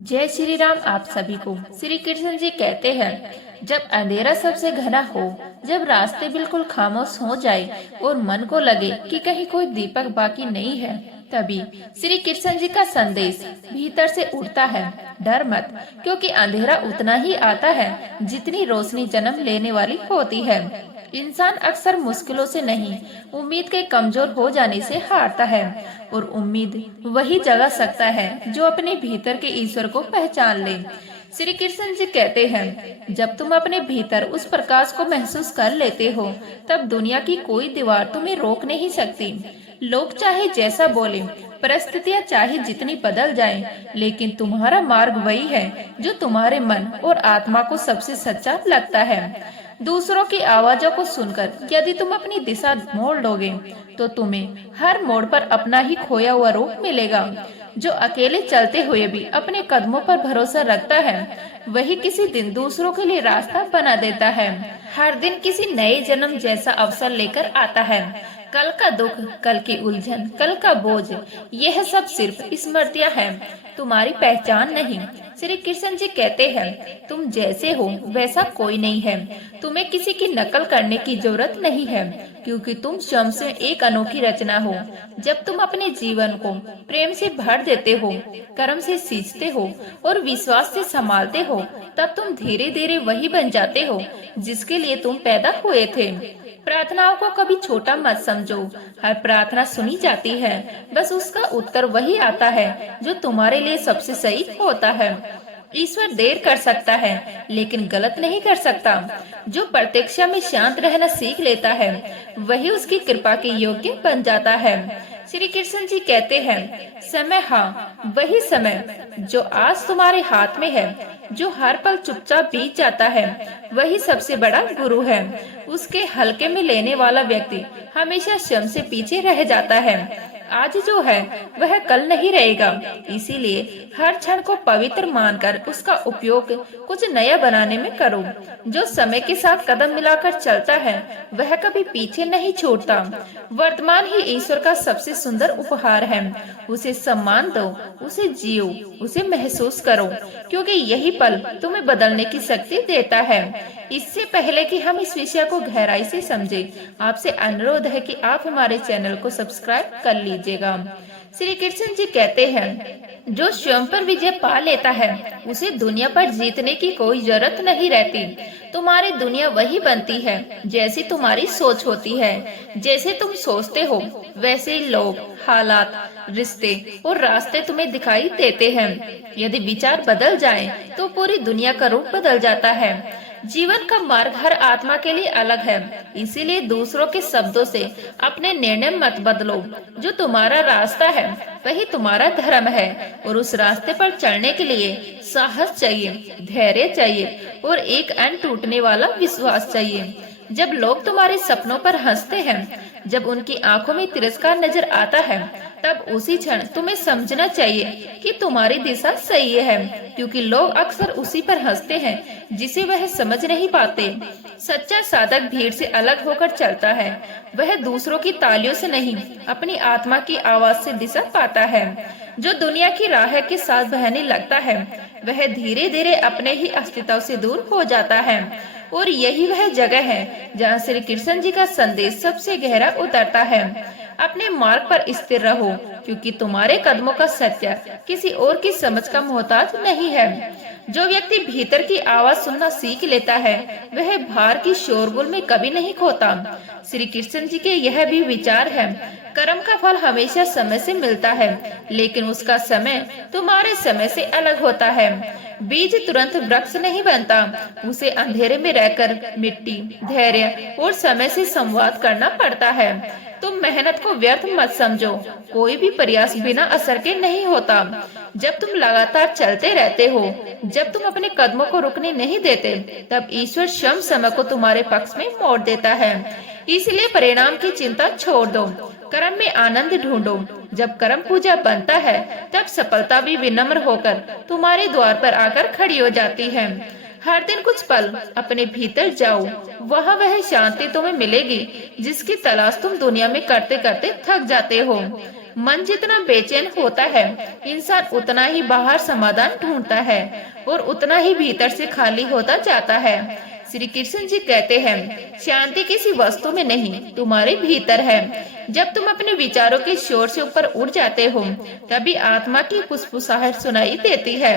जय श्री राम। आप सभी को श्री कृष्ण जी कहते हैं, जब अंधेरा सबसे घना हो, जब रास्ते बिल्कुल खामोश हो जाए और मन को लगे कि कहीं कोई दीपक बाकी नहीं है, तभी श्री कृष्ण जी का संदेश भीतर से उठता है। डर मत, क्योंकि अंधेरा उतना ही आता है जितनी रोशनी जन्म लेने वाली होती है। इंसान अक्सर मुश्किलों से नहीं, उम्मीद के कमजोर हो जाने से हारता है, और उम्मीद वही जगा सकता है जो अपने भीतर के ईश्वर को पहचान ले। श्री कृष्ण जी कहते हैं, जब तुम अपने भीतर उस प्रकाश को महसूस कर लेते हो, तब दुनिया की कोई दीवार तुम्हें रोक नहीं सकती। लोग चाहे जैसा बोले, परिस्थितियां चाहे जितनी बदल जाएं, लेकिन तुम्हारा मार्ग वही है जो तुम्हारे मन और आत्मा को सबसे सच्चा लगता है। दूसरों की आवाजों को सुनकर यदि तुम अपनी दिशा मोड़ लोगे, तो तुम्हें हर मोड़ पर अपना ही खोया हुआ रूप मिलेगा। जो अकेले चलते हुए भी अपने कदमों पर भरोसा रखता है, वही किसी दिन दूसरों के लिए रास्ता बना देता है। हर दिन किसी नए जन्म जैसा अवसर लेकर आता है। कल का दुख, कल की उलझन, कल का बोझ, यह सब सिर्फ स्मृतियां हैं, तुम्हारी पहचान नहीं। श्री कृष्ण जी कहते हैं, तुम जैसे हो वैसा कोई नहीं है। तुम्हें किसी की नकल करने की जरूरत नहीं है, क्योंकि तुम स्वयं से एक अनोखी रचना हो। जब तुम अपने जीवन को प्रेम से भर देते हो, कर्म से सींचते हो और विश्वास से संभालते हो, तब तुम धीरे धीरे वही बन जाते हो जिसके लिए तुम पैदा हुए थे। प्रार्थनाओं को कभी छोटा मत समझो। हर प्रार्थना सुनी जाती है, बस उसका उत्तर वही आता है जो तुम्हारे लिए सबसे सही होता है। ईश्वर देर कर सकता है, लेकिन गलत नहीं कर सकता। जो प्रतीक्षा में शांत रहना सीख लेता है, वही उसकी कृपा के योग्य बन जाता है। श्री कृष्ण जी कहते हैं, समय, हाँ वही समय जो आज तुम्हारे हाथ में है, जो हर पल चुपचाप बीत जाता है, वही सबसे बड़ा गुरु है। उसके हल्के में लेने वाला व्यक्ति हमेशा स्वयं से पीछे रह जाता है। आज जो है वह कल नहीं रहेगा, इसीलिए हर क्षण को पवित्र मानकर उसका उपयोग कुछ नया बनाने में करो। जो समय के साथ कदम मिलाकर चलता है, वह कभी पीछे नहीं छोड़ता। वर्तमान ही ईश्वर का सबसे सुंदर उपहार है। उसे सम्मान दो, उसे जियो, उसे महसूस करो, क्योंकि यही पल तुम्हें बदलने की शक्ति देता है। इससे पहले कि हम इस विषय को गहराई से समझें, आपसे अनुरोध है कि आप हमारे चैनल को सब्सक्राइब कर लीजिएगा। श्री कृष्ण जी कहते हैं, जो स्वयं पर विजय पा लेता है, उसे दुनिया पर जीतने की कोई जरूरत नहीं रहती। तुम्हारी दुनिया वही बनती है जैसी तुम्हारी सोच होती है। जैसे तुम सोचते हो, वैसे ही लोग, हालात, रिश्ते और रास्ते तुम्हें दिखाई देते हैं। यदि विचार बदल जाएं, तो पूरी दुनिया का रूप बदल जाता है। जीवन का मार्ग हर आत्मा के लिए अलग है, इसीलिए दूसरों के शब्दों से अपने निर्णय मत बदलो। जो तुम्हारा रास्ता है, वही तुम्हारा धर्म है, और उस रास्ते पर चलने के लिए साहस चाहिए, धैर्य चाहिए और एक अन टूटने वाला विश्वास चाहिए। जब लोग तुम्हारे सपनों पर हंसते हैं, जब उनकी आंखों में तिरस्कार नजर आता है, तब उसी क्षण तुम्हें समझना चाहिए कि तुम्हारी दिशा सही है, क्योंकि लोग अक्सर उसी पर हंसते हैं जिसे वह समझ नहीं पाते। सच्चा साधक भीड़ से अलग होकर चलता है। वह दूसरों की तालियों से नहीं, अपनी आत्मा की आवाज से दिशा पाता है। जो दुनिया की राह के साथ बहने लगता है, वह धीरे धीरे अपने ही अस्तित्व से दूर हो जाता है। और यही वह जगह है जहाँ श्री कृष्ण जी का संदेश सबसे गहरा उतरता है। अपने मार्ग पर स्थिर रहो, क्योंकि तुम्हारे कदमों का सत्य किसी और की समझ का मोहताज नहीं है। जो व्यक्ति भीतर की आवाज सुनना सीख लेता है, वह बाहर की शोरगुल में कभी नहीं खोता। श्री कृष्ण जी के यह भी विचार है, कर्म का फल हमेशा समय से मिलता है, लेकिन उसका समय तुम्हारे समय से अलग होता है। बीज तुरंत वृक्ष नहीं बनता, उसे अंधेरे में रहकर मिट्टी, धैर्य और समय से संवाद करना पड़ता है। तुम मेहनत को व्यर्थ मत समझो, कोई भी प्रयास बिना असर के नहीं होता। जब तुम लगातार चलते रहते हो, जब तुम अपने कदमों को रुकने नहीं देते, तब ईश्वर स्वयं समय को तुम्हारे पक्ष में मोड़ देता है। इसलिए परिणाम की चिंता छोड़ दो, कर्म में आनंद ढूंढो। जब कर्म पूजा बनता है, तब सफलता भी विनम्र होकर तुम्हारे द्वार पर आकर खड़ी हो जाती है। हर दिन कुछ पल अपने भीतर जाओ, वहाँ वह शांति तुम्हें मिलेगी जिसकी तलाश तुम दुनिया में करते करते थक जाते हो। मन जितना बेचैन होता है, इंसान उतना ही बाहर समाधान ढूंढता है और उतना ही भीतर से खाली होता जाता है। श्री कृष्ण जी कहते हैं, शांति किसी वस्तु में नहीं, तुम्हारे भीतर है। जब तुम अपने विचारों के शोर से ऊपर उड़ जाते हो, तभी आत्मा की फुसफुसाहट सुनाई देती है।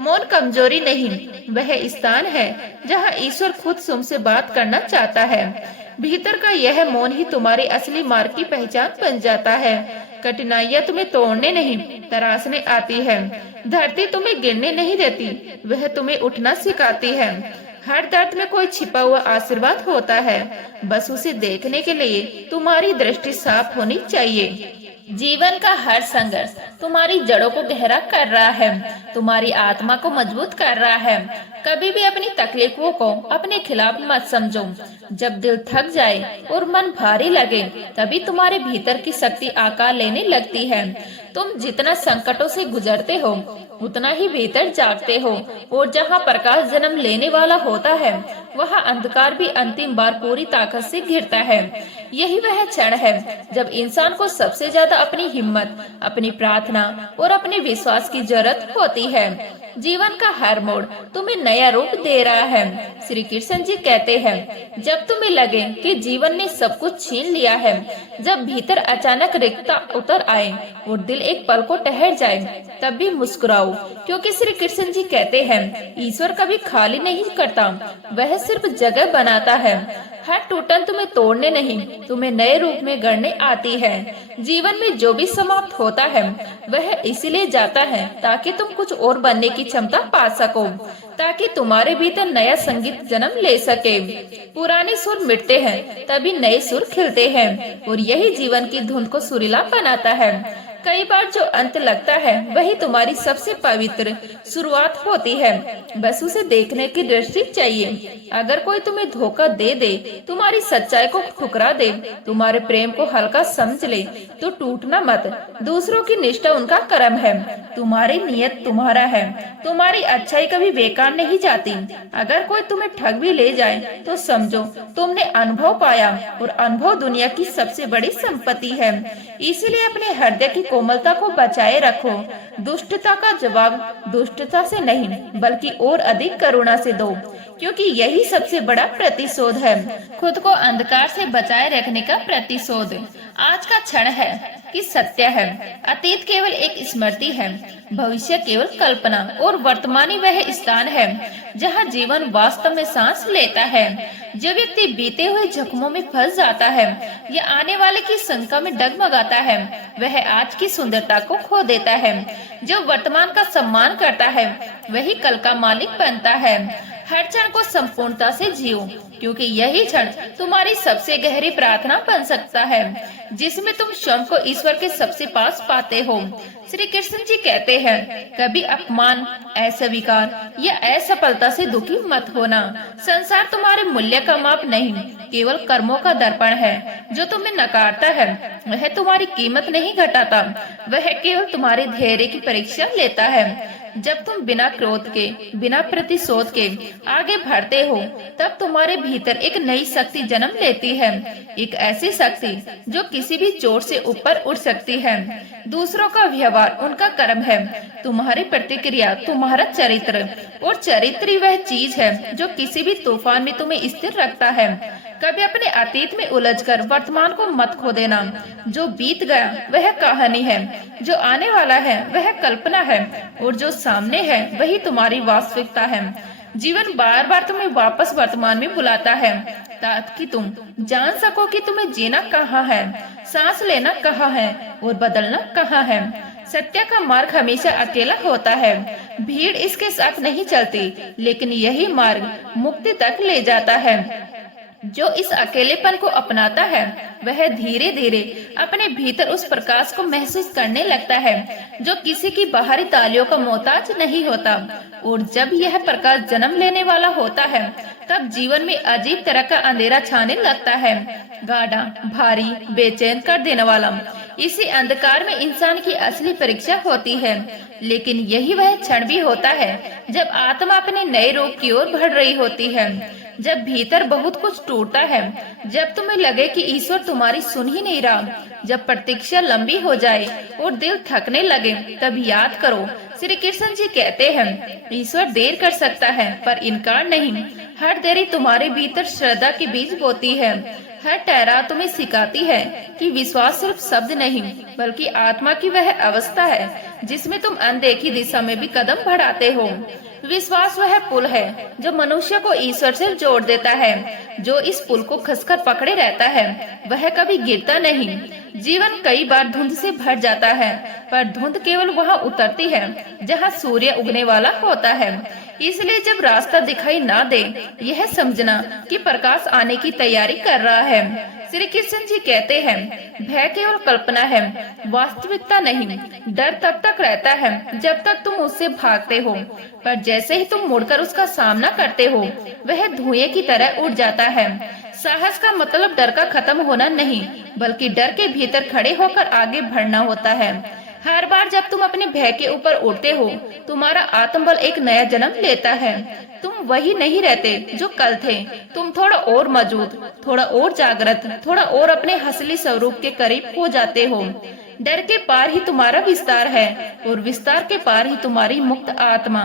मौन कमजोरी नहीं, वह स्थान है जहाँ ईश्वर खुद तुमसे बात करना चाहता है। भीतर का यह मौन ही तुम्हारे असली मार्ग की पहचान बन जाता है। कठिनाइयाँ तुम्हें तोड़ने नहीं, तराशने आती है। धरती तुम्हें गिरने नहीं देती, वह तुम्हें उठना सिखाती है। हर दर्द में कोई छिपा हुआ आशीर्वाद होता है, बस उसे देखने के लिए तुम्हारी दृष्टि साफ होनी चाहिए। जीवन का हर संघर्ष तुम्हारी जड़ों को गहरा कर रहा है, तुम्हारी आत्मा को मजबूत कर रहा है। कभी भी अपनी तकलीफों को अपने खिलाफ मत समझो। जब दिल थक जाए और मन भारी लगे, तभी तुम्हारे भीतर की शक्ति आकार लेने लगती है। तुम जितना संकटों से गुजरते हो, उतना ही भीतर जागते हो, और जहाँ प्रकाश जन्म लेने वाला होता है, वहाँ अंधकार भी अंतिम बार पूरी ताकत से घिरता है। यही वह क्षण है जब इंसान को सबसे ज्यादा अपनी हिम्मत, अपनी प्रार्थना और अपने विश्वास की जरूरत होती है। जीवन का हर मोड़ तुम्हें नया रूप दे रहा है। श्री कृष्ण जी कहते हैं, जब तुम्हें लगे कि जीवन ने सब कुछ छीन लिया है, जब भीतर अचानक रिक्तता उतर आए और दिल एक पल को ठहर जाए, तब भी मुस्कुराओ, क्योंकि श्री कृष्ण जी कहते हैं, ईश्वर कभी खाली नहीं करता, वह सिर्फ जगह बनाता है। हर टूटन तुम्हें तोड़ने नहीं, तुम्हें नए रूप में गढ़ने आती है। जीवन में जो भी समाप्त होता है, वह इसीलिए जाता है ताकि तुम कुछ और बनने की क्षमता पा सको, ताकि तुम्हारे भीतर नया संगीत जन्म ले सके। पुराने सुर मिटते हैं, तभी नए सुर खिलते हैं, और यही जीवन की धुन को सुरीला बनाता है। कई बार जो अंत लगता है, वही तुम्हारी सबसे पवित्र शुरुआत होती है। बस उसे देखने की दृष्टि चाहिए। अगर कोई तुम्हें धोखा दे दे, तुम्हारी सच्चाई को ठुकरा दे, तुम्हारे प्रेम को हल्का समझ ले, तो टूटना मत। दूसरों की निष्ठा उनका कर्म है, तुम्हारी नियत तुम्हारा है। तुम्हारी अच्छाई कभी बेकार नहीं जाती। अगर कोई तुम्हें ठग भी ले जाए, तो समझो तुमने अनुभव पाया, और अनुभव दुनिया की सबसे बड़ी संपत्ति है। इसीलिए अपने हृदय की कोमलता को बचाए रखो। दुष्टता का जवाब दुष्टता से नहीं, बल्कि और अधिक करुणा से दो, क्योंकि यही सबसे बड़ा प्रतिशोध है। खुद को अंधकार से बचाए रखने का प्रतिशोध आज का क्षण है कि सत्य है। अतीत केवल एक स्मृति है, भविष्य केवल कल्पना, और वर्तमान ही वह स्थान है जहाँ जीवन वास्तव में सांस लेता है। जो व्यक्ति बीते हुए जख्मों में फंस जाता है या आने वाले की शंका में डगमगाता है, वह आज की सुंदरता को खो देता है। जो वर्तमान का सम्मान करता है, वही कल का मालिक बनता है। हर क्षण को संपूर्णता से जियो, क्योंकि यही क्षण तुम्हारी सबसे गहरी प्रार्थना बन सकता है, जिसमें तुम स्वयं को ईश्वर के सबसे पास पाते हो। श्री कृष्ण जी कहते हैं, कभी अपमान, अस्वीकार या असफलता से दुखी मत होना। संसार तुम्हारे मूल्य का माप नहीं, केवल कर्मों का दर्पण है। जो तुम्हें नकारता है, वह तुम्हारी कीमत नहीं घटाता, वह केवल तुम्हारे धैर्य की परीक्षा लेता है। जब तुम बिना क्रोध के, बिना प्रतिशोध के आगे बढ़ते हो, तब तुम्हारे भीतर एक नई शक्ति जन्म लेती है। एक ऐसी शक्ति जो किसी भी चोट से ऊपर उठ सकती है। दूसरों का व्यवहार उनका कर्म है, तुम्हारी प्रतिक्रिया तुम्हारा चरित्र, और चरित्र ही वह चीज है जो किसी भी तूफान में तुम्हें स्थिर रखता है। कभी अपने अतीत में उलझकर वर्तमान को मत खो देना। जो बीत गया वह कहानी है, जो आने वाला है वह कल्पना है, और जो सामने है वही तुम्हारी वास्तविकता है। जीवन बार बार तुम्हें वापस वर्तमान में बुलाता है, ताकि तुम जान सको कि तुम्हें जीना कहाँ है, सांस लेना कहाँ है, और बदलना कहाँ है। सत्य का मार्ग हमेशा अकेला होता है, भीड़ इसके साथ नहीं चलती, लेकिन यही मार्ग मुक्ति तक ले जाता है। जो इस अकेलेपन को अपनाता है, वह धीरे धीरे अपने भीतर उस प्रकाश को महसूस करने लगता है, जो किसी की बाहरी तालियों का मोहताज नहीं होता। और जब यह प्रकाश जन्म लेने वाला होता है, तब जीवन में अजीब तरह का अंधेरा छाने लगता है, गाढ़ा, भारी, बेचैन कर देने वाला। इसी अंधकार में इंसान की असली परीक्षा होती है। लेकिन यही वह क्षण भी होता है जब आत्मा अपने नए रूप की ओर बढ़ रही होती है, जब भीतर बहुत कुछ टूटा है, जब तुम्हें लगे कि ईश्वर तुम्हारी सुन ही नहीं रहा, जब प्रतीक्षा लंबी हो जाए और दिल थकने लगे, तब याद करो, श्री कृष्ण जी कहते हैं, ईश्वर देर कर सकता है पर इनकार नहीं। हर देरी तुम्हारे भीतर श्रद्धा के बीज बोती है। हर ठहराव तुम्हें सिखाती है कि विश्वास सिर्फ शब्द नहीं बल्कि आत्मा की वह अवस्था है जिसमें तुम अनदेखी दिशा में भी कदम बढ़ाते हो। विश्वास वह पुल है जो मनुष्य को ईश्वर से जोड़ देता है। जो इस पुल को खसकर पकड़े रहता है वह कभी गिरता नहीं। जीवन कई बार धुंध से भर जाता है, पर धुंध केवल वहाँ उतरती है जहाँ सूर्य उगने वाला होता है। इसलिए जब रास्ता दिखाई ना दे, यह समझना कि प्रकाश आने की तैयारी कर रहा है। श्री कृष्ण जी कहते हैं, भय केवल कल्पना है, वास्तविकता नहीं। डर तब तक रहता है जब तक तुम उससे भागते हो, पर जैसे ही तुम मुड़कर उसका सामना करते हो, वह धुएं की तरह उड़ जाता है। साहस का मतलब डर का खत्म होना नहीं, बल्कि डर के भीतर खड़े होकर आगे बढ़ना होता है। हर बार जब तुम अपने भय के ऊपर उड़ते हो, तुम्हारा आत्मबल एक नया जन्म लेता है। तुम वही नहीं रहते जो कल थे। तुम थोड़ा और मौजूद, थोड़ा और जागृत, थोड़ा और अपने असली स्वरूप के करीब हो जाते हो। डर के पार ही तुम्हारा विस्तार है और विस्तार के पार ही तुम्हारी मुक्त आत्मा।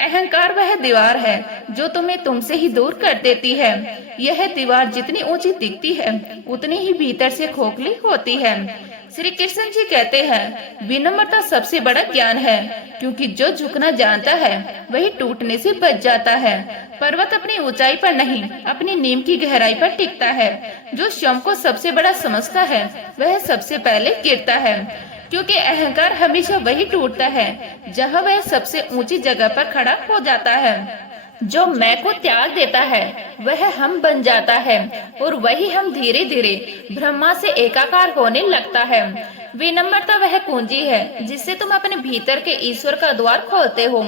अहंकार वह दीवार है जो तुम्हें तुमसे ही दूर कर देती है। यह दीवार जितनी ऊंची दिखती है उतनी ही भीतर से खोखली होती है। श्री कृष्ण जी कहते हैं, विनम्रता सबसे बड़ा ज्ञान है, क्योंकि जो झुकना जानता है वही टूटने से बच जाता है। पर्वत अपनी ऊंचाई पर नहीं, अपनी नींव की गहराई पर टिकता है। जो स्वयं को सबसे बड़ा समझता है वह सबसे पहले गिरता है, क्योंकि अहंकार हमेशा वही टूटता है जहाँ वह सबसे ऊंची जगह पर खड़ा हो जाता है। जो मैं को त्याग देता है वह हम बन जाता है, और वही हम धीरे धीरे ब्रह्मा से एकाकार होने लगता है। विनम्रता वह कुंजी है जिससे तुम अपने भीतर के ईश्वर का द्वार खोलते हो।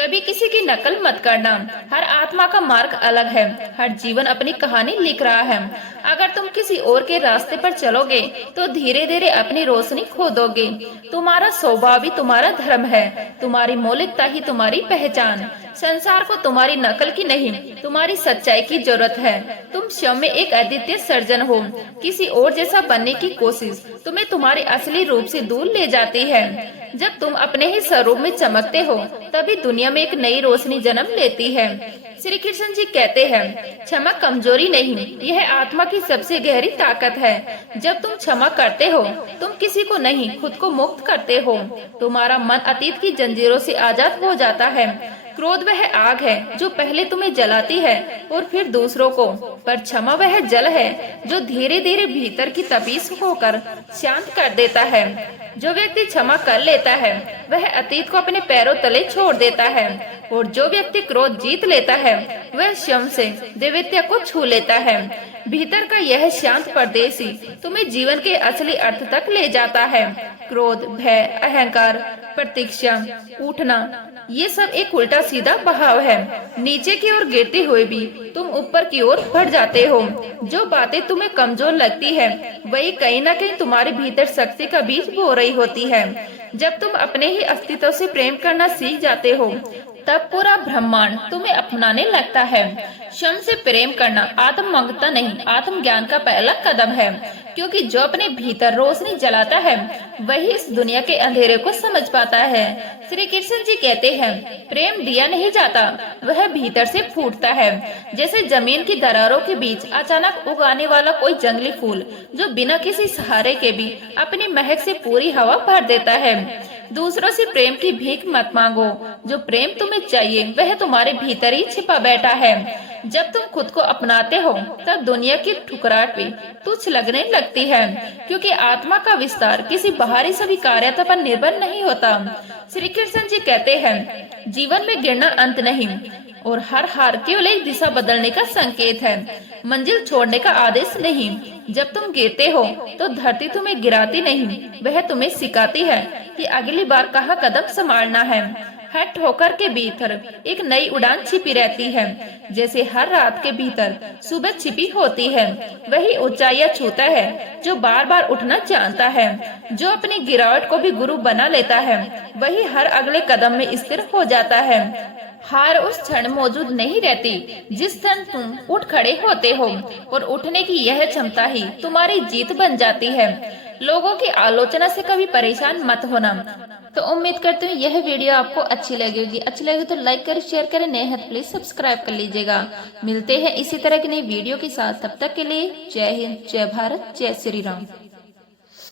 कभी किसी की नकल मत करना। हर आत्मा का मार्ग अलग है, हर जीवन अपनी कहानी लिख रहा है। अगर तुम किसी और के रास्ते पर चलोगे तो धीरे धीरे अपनी रोशनी खो दोगे। तुम्हारा स्वभाव ही तुम्हारा धर्म है, तुम्हारी मौलिकता ही तुम्हारी पहचान। संसार को तुम्हारी नकल की नहीं, तुम्हारी सच्चाई की जरूरत है। तुम स्वयं में एक अद्वितीय सर्जन हो। किसी और जैसा बनने की कोशिश तुम्हें तुम्हारे असली रूप से दूर ले जाती है। जब तुम अपने ही स्वरूप में चमकते हो, तभी दुनिया में एक नई रोशनी जन्म लेती है। श्री कृष्ण जी कहते हैं, क्षमा कमजोरी नहीं, यह आत्मा की सबसे गहरी ताकत है। जब तुम क्षमा करते हो, तुम किसी को नहीं, खुद को मुक्त करते हो। तुम्हारा मन अतीत की जंजीरों से आजाद हो जाता है। क्रोध वह आग है जो पहले तुम्हें जलाती है और फिर दूसरों को, पर क्षमा वह जल है जो धीरे धीरे भीतर की तपीस होकर शांत कर देता है। जो व्यक्ति क्षमा कर लेता है वह अतीत को अपने पैरों तले छोड़ देता है, और जो व्यक्ति क्रोध जीत लेता है वह स्वयं से दैवत्य को छू लेता है। भीतर का यह शांत परदेसी तुम्हें जीवन के असली अर्थ तक ले जाता है। क्रोध, भय, अहंकार, प्रतीक्षा, उठना, ये सब एक उल्टा सीधा बहाव है। नीचे की ओर गिरते हुए भी तुम ऊपर की ओर बढ़ जाते हो। जो बातें तुम्हें कमजोर लगती है वही कहीं न कहीं तुम्हारे भीतर शक्ति का बीज बो रही होती है। जब तुम अपने ही अस्तित्व से प्रेम करना सीख जाते हो, तब पूरा ब्रह्मांड तुम्हें अपनाने लगता है। स्वयं से प्रेम करना आत्ममग्नता नहीं, आत्मज्ञान का पहला कदम है, क्योंकि जो अपने भीतर रोशनी जलाता है वही इस दुनिया के अंधेरे को समझ पाता है। श्री कृष्ण जी कहते हैं, प्रेम दिया नहीं जाता, वह भीतर से फूटता है। जैसे जमीन की दरारों के बीच अचानक उगाने वाला कोई जंगली फूल जो बिना किसी सहारे के भी अपनी महक से पूरी हवा भर देता है। दूसरों से प्रेम की भीख मत मांगो, जो प्रेम तुम्हें चाहिए वह तुम्हारे भीतर ही छिपा बैठा है। जब तुम खुद को अपनाते हो तब दुनिया की ठुकराहट भी तुच्छ लगने लगती है, क्योंकि आत्मा का विस्तार किसी बाहरी स्वीकार्यता पर निर्भर नहीं होता। श्री कृष्ण जी कहते हैं, जीवन में गिरना अंत नहीं, और हर हार केवल एक दिशा बदलने का संकेत है, मंजिल छोड़ने का आदेश नहीं। जब तुम गिरते हो तो धरती तुम्हें गिराती नहीं, वह तुम्हें सिखाती है कि अगली बार कहाँ कदम संभालना है। हर ठोकर के भीतर एक नई उड़ान छिपी रहती है। जैसे हर रात के भीतर सुबह छिपी होती है, वही ऊंचाइयां छूता है जो बार बार उठना जानता है। जो अपनी गिरावट को भी गुरु बना लेता है, वही हर अगले कदम में स्थिर हो जाता है। हार उस क्षण मौजूद नहीं रहती जिस क्षण तुम उठ खड़े होते हो, और उठने की यह क्षमता ही तुम्हारी जीत बन जाती है। लोगों की आलोचना से कभी परेशान मत होना। तो उम्मीद करती हूँ यह वीडियो आपको अच्छी लगेगी। अच्छी लगे तो लाइक करें, शेयर करें, नए हैं तो प्लीज सब्सक्राइब कर लीजिएगा। मिलते हैं इसी तरह की नई वीडियो के साथ, तब तक के लिए जय हिंद, जय भारत, जय श्री राम।